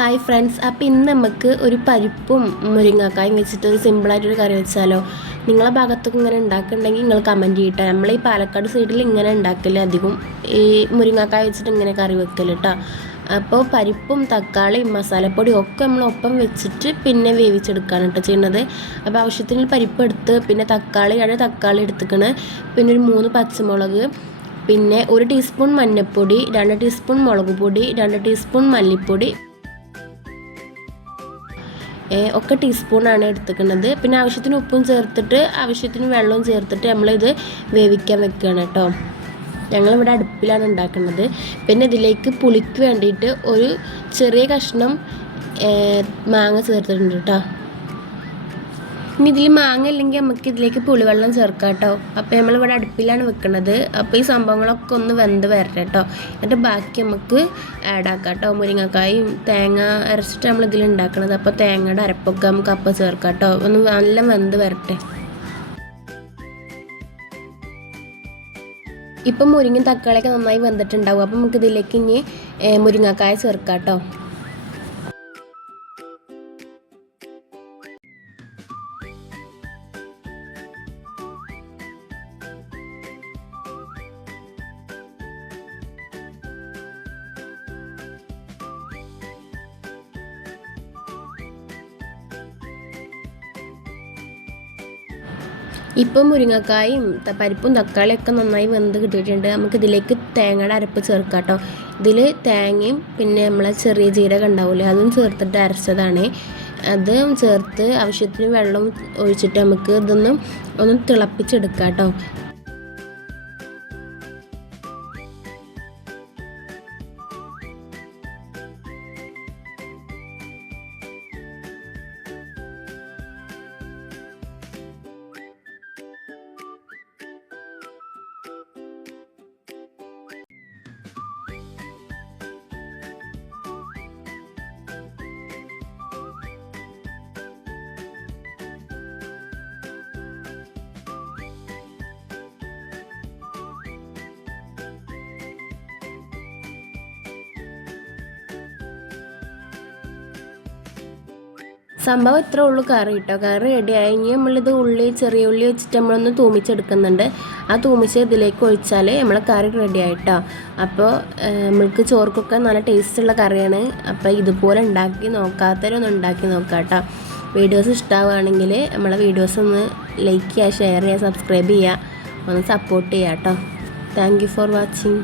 Hi friends, അപ്പോൾ ഇന്ന് നമുക്ക് ഒരു പരിപ്പും മുരിങ്ങക്കായും വെച്ചിട്ട് ഒരു സിമ്പിളായിട്ടൊരു കറി വെച്ചാലോ. നിങ്ങളെ ഭാഗത്തൊക്കെ ഇങ്ങനെ ഉണ്ടാക്കുന്നുണ്ടെങ്കിൽ നിങ്ങൾ കമൻറ്റ് ചെയ്യട്ടോ. നമ്മൾ ഈ പാലക്കാട് സൈഡിൽ ഇങ്ങനെ ഉണ്ടാക്കല് അധികം ഈ മുരിങ്ങക്കായ വെച്ചിട്ട് ഇങ്ങനെ കറി വെക്കല് കേട്ടോ. അപ്പോൾ പരിപ്പും തക്കാളിയും മസാലപ്പൊടിയും ഒക്കെ നമ്മൾ ഒപ്പം വെച്ചിട്ട് പിന്നെ വേവിച്ചെടുക്കുകയാണ് കേട്ടോ ചെയ്യുന്നത്. അപ്പോൾ ആവശ്യത്തിന് പരിപ്പ് എടുത്ത് പിന്നെ തക്കാളി എടുത്തിക്കണ്, പിന്നെ ഒരു 3 പച്ചമുളക്, പിന്നെ 1 ടീസ്പൂൺ മഞ്ഞൾപ്പൊടി, 2 ടീസ്പൂൺ മുളക് പൊടി, 2 ടീസ്പൂൺ മല്ലിപ്പൊടി ഒക്കെ ടീസ്പൂണാണ് എടുത്തിക്കുന്നത്. പിന്നെ ആവശ്യത്തിന് ഉപ്പും ചേർത്തിട്ട് ആവശ്യത്തിന് വെള്ളവും ചേർത്തിട്ട് നമ്മളിത് വേവിക്കാൻ വെക്കുകയാണ് കേട്ടോ. ഞങ്ങളിവിടെ അടുപ്പിലാണ് ഉണ്ടാക്കുന്നത്. പിന്നെ ഇതിലേക്ക് പുളിക്ക് വേണ്ടിയിട്ട് ഒരു ചെറിയ കഷ്ണം മാങ്ങ ചേർത്തിട്ടുണ്ട് കേട്ടോ. ഇനി ഇതിൽ മാങ്ങ ഇല്ലെങ്കിൽ നമുക്ക് ഇതിലേക്ക് പുളിവെള്ളം ചേർക്കാം കേട്ടോ. അപ്പോൾ നമ്മളിവിടെ അടുപ്പിലാണ് വെക്കുന്നത്. അപ്പോൾ ഈ സംഭവങ്ങളൊക്കെ ഒന്ന് വെന്ത് വരട്ടെ കേട്ടോ. എന്നിട്ട് ബാക്കി നമുക്ക് ആഡാക്കാം കേട്ടോ. മുരിങ്ങക്കായും തേങ്ങ അരച്ചിട്ട് നമ്മളിതിൽ ഉണ്ടാക്കുന്നത്. അപ്പോൾ തേങ്ങയുടെ അരപ്പൊക്കെ നമുക്ക് അപ്പം ചേർക്കാം കേട്ടോ. ഒന്ന് നല്ല വെന്ത് വരട്ടെ. ഇപ്പം മുരിങ്ങയും തക്കാളിയൊക്കെ നന്നായി വെന്തിട്ടുണ്ടാവും. അപ്പോൾ നമുക്ക് ഇതിലേക്ക് ഇനി മുരിങ്ങക്കായ ചേർക്കാം കേട്ടോ. ഇപ്പം മുരിങ്ങക്കായും പരിപ്പും തക്കാളിയൊക്കെ നന്നായി വെന്ത് കിട്ടിയിട്ടുണ്ട്. നമുക്കിതിലേക്ക് തേങ്ങയുടെ അരപ്പ് ചേർക്കാം കേട്ടോ. ഇതിൽ തേങ്ങയും പിന്നെ നമ്മളെ ചെറിയ ജീരകം ഉണ്ടാവില്ലേ, അതും ചേർത്തിട്ട് അരച്ചതാണ്. അതും ചേർത്ത് ആവശ്യത്തിന് വെള്ളം ഒഴിച്ചിട്ട് നമുക്ക് ഒന്ന് തിളപ്പിച്ചെടുക്കാം കേട്ടോ. സംഭവം ഇത്രേ ഉള്ളൂ കറി കേട്ടോ. കറി റെഡിയായി. ഇനി നമ്മളിത് ചെറിയ ഉള്ളി വെച്ചിട്ട് നമ്മളൊന്ന് തൂമിച്ചെടുക്കുന്നുണ്ട്. ആ തൂമിച്ച് ഇതിലേക്ക് ഒഴിച്ചാൽ നമ്മളെ കറി റെഡി ആയിട്ടോ. അപ്പോൾ നമ്മൾക്ക് ചോർക്കൊക്കെ നല്ല ടേസ്റ്റുള്ള കറിയാണ്. അപ്പോൾ ഇതുപോലെ നോക്കാത്തവരൊന്ന് ഉണ്ടാക്കി നോക്കാം കേട്ടോ. വീഡിയോസ് ഇഷ്ടമാവുകയാണെങ്കിൽ നമ്മളെ വീഡിയോസ് ഒന്ന് ലൈക്ക് ചെയ്യുക, ഷെയർ ചെയ്യുക, സബ്സ്ക്രൈബ് ചെയ്യുക, ഒന്ന് സപ്പോർട്ട് ചെയ്യുക കേട്ടോ. Thank you for watching.